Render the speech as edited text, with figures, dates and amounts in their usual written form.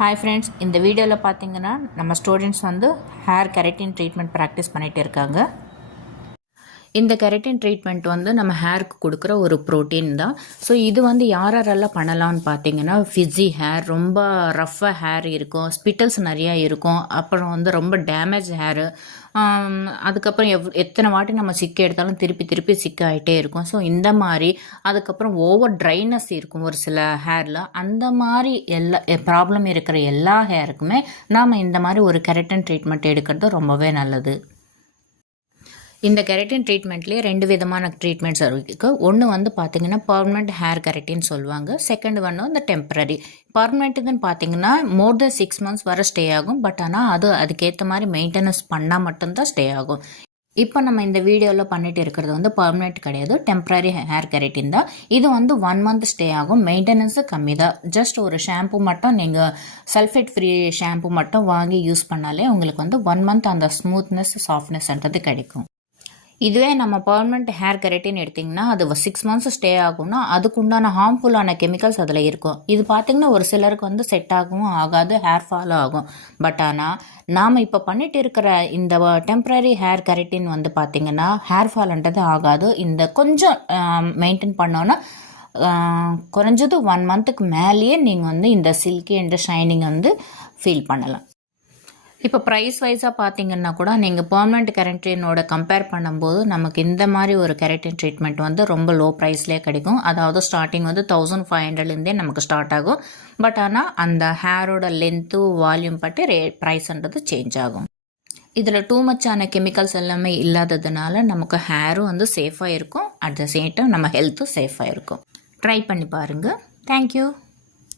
Hi friends, இந்த வீடியோவில் பார்த்தீங்கன்னா நம்ம ஸ்டூடெண்ட்ஸ் வந்து ஹேர் கெரட்டின் ட்ரீட்மெண்ட் ப்ராக்டிஸ் பண்ணிகிட்டு இருக்காங்க. இந்த கெரட்டின் ட்ரீட்மெண்ட் வந்து நம்ம ஹேருக்கு கொடுக்குற ஒரு ப்ரோட்டீன் தான். ஸோ இது வந்து யாரெல்லாம் பண்ணலாம்னு பார்த்தீங்கன்னா, ஃபிஸி ஹேர், ரொம்ப ரஃப்பாக ஹேர் இருக்கும், ஸ்பிட்டல்ஸ் நிறையா இருக்கும், அப்புறம் வந்து ரொம்ப டேமேஜ் ஹேரு, அதுக்கப்புறம் எத்தனை வாட்டி நம்ம சிக்க எடுத்தாலும் திருப்பி திருப்பி சிக்க ஆகிட்டே இருக்கும். ஸோ இந்த மாதிரி அதுக்கப்புறம் ஓவர் ட்ரைனஸ் இருக்கும் ஒரு சில ஹேரில். அந்த மாதிரி எல்லா ப்ராப்ளம் இருக்கிற எல்லா ஹேருக்குமே நாம் இந்த மாதிரி ஒரு கெரட்டின் ட்ரீட்மெண்ட் எடுக்கிறது ரொம்பவே நல்லது. இந்த கெரட்டின் ட்ரீட்மெண்ட்லேயே 2 விதமான ட்ரீட்மெண்ட்ஸ் இருக்குது. ஒன்று வந்து பார்த்திங்கன்னா பர்மனெண்ட் ஹேர் கெரட்டின் சொல்லுவாங்க. செகண்ட் ஒன்று வந்து டெம்பரரி. பர்மனெண்ட்டுன்னு பார்த்தீங்கன்னா மோர் தென் 6 months வரை ஸ்டே ஆகும். பட் ஆனால் அதுக்கேற்ற மாதிரி மெயின்டெனன்ஸ் பண்ணால் மட்டும்தான் ஸ்டே ஆகும். இப்போ நம்ம இந்த வீடியோவில் பண்ணிட்டு இருக்கிறது வந்து பர்மனெண்ட் கிடையாது, டெம்பரரி ஹேர் கெரட்டின் தான். இது வந்து 1 month ஸ்டே ஆகும். மெயின்டெனன்ஸு கம்மி தான். ஜஸ்ட் ஒரு ஷாம்பு மட்டும் நீங்கள் சல்ஃபேட் ஃப்ரீ ஷாம்பு மட்டும் வாங்கி யூஸ் பண்ணாலே உங்களுக்கு வந்து 1 month அந்த ஸ்மூத்னஸ் சாஃப்ட்னஸ்ன்றது கிடைக்கும். இதுவே நம்ம பர்மனெண்ட் ஹேர் கெரட்டின் எடுத்திங்கன்னா அது 6 months ஸ்டே ஆகும்னா அதுக்குண்டான ஹார்ம்ஃபுல்லான கெமிக்கல்ஸ் அதில் இருக்கும். இது பார்த்திங்கன்னா ஒரு சிலருக்கு வந்து செட் ஆகவும் ஆகாது, ஹேர் ஃபால் ஆகும். பட் ஆனால் நாம் இப்போ பண்ணிட்டு இருக்கிற இந்த டெம்பரரி ஹேர் கெரட்டின் வந்து பார்த்திங்கன்னா ஹேர் ஃபால்ன்றது ஆகாது. இந்த கொஞ்சம் மெயின்டைன் பண்ணோன்னா குறைஞ்சது 1 monthக்கு மேலேயே நீங்கள் வந்து இந்த சில்கி அண்ட் ஷைனிங் வந்து ஃபீல் பண்ணலாம். இப்போ ப்ரைஸ் வைஸாக பார்த்தீங்கன்னா கூட நீங்கள் பர்மனெண்ட் கெரட்டினோட கம்பேர் பண்ணும்போது நமக்கு இந்த மாதிரி ஒரு கெரட்டின் ட்ரீட்மெண்ட் வந்து ரொம்ப லோ ப்ரைஸ்லேயே கிடைக்கும். அதாவது ஸ்டார்டிங் வந்து 1500லேருந்தே நமக்கு ஸ்டார்ட் ஆகும். பட் ஆனால் அந்த ஹேரோட லென்த்து வால்யூம் பற்றி ப்ரைஸ்ன்றது சேஞ்ச் ஆகும். இதில் டூ மச்சான கெமிக்கல்ஸ் எல்லாமே இல்லாததுனால நமக்கு ஹேரும் வந்து சேஃபாக இருக்கும். அட் த சேம் டைம் நம்ம ஹெல்த்தும் சேஃபாக இருக்கும். ட்ரை பண்ணி பாருங்கள். தேங்க்யூ.